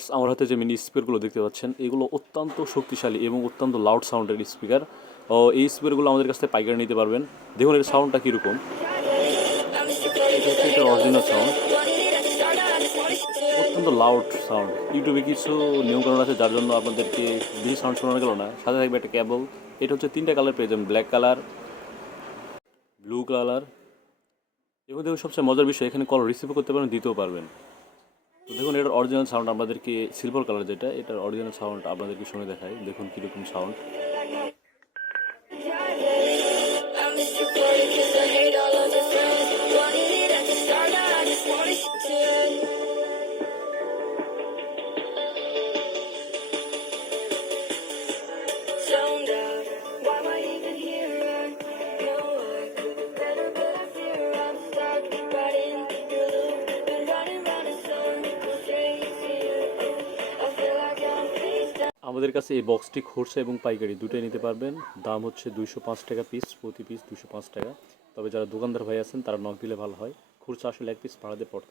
Viewers, আমার হাতে যে মিনি স্পিকারগুলো দেখতে পাচ্ছেন এগুলো অত্যন্ত শক্তিশালী এবং অত্যন্ত লাউড সাউন্ডের স্পিকার। এই স্পিকারগুলো আমাদের কাছ থেকে পাইকারি নিতে পারবেন। দেখুন এর সাউন্ডটা কীরকম। এটা হচ্ছে এটার অরিজিনাল সাউন্ড, অত্যন্ত লাউড সাউন্ড। ইউটিউবে কিছু নিয়মকানুন আছে যার জন্য আপনাদেরকে বেশি সাউন্ড শোনানো গেল না। সাথে থাকবে একটা কেবল। এটা হচ্ছে 3টা কালার পেয়ে যাবেন, ব্ল্যাক কালার, ব্লু কালার এবং দেখুন সবচেয়ে মজার বিষয় এখানে কল রিসিভও করতে পারবেন, দিতেও পারবেন। তো দেখুন এটার অরিজিনাল সাউন্ড আপনাদেরকে, সিলভার কালার যেটা, এটার অরিজিনাল সাউন্ড আপনাদেরকে শুনে দেখায়। দেখুন কীরকম সাউন্ড। আমাদের কাছে এই বক্সটি খুচরা এবং পাইকারি দুটোই নিতে পারবেন। দাম হচ্ছে 205 টাকা পিস, প্রতি পিস 205 টাকা। তবে যারা দোকানদার ভাই আছেন তারা নক দিলে ভালো হয়। খুচরা আসলে এক পিস ভাড়া দিয়ে পড়তে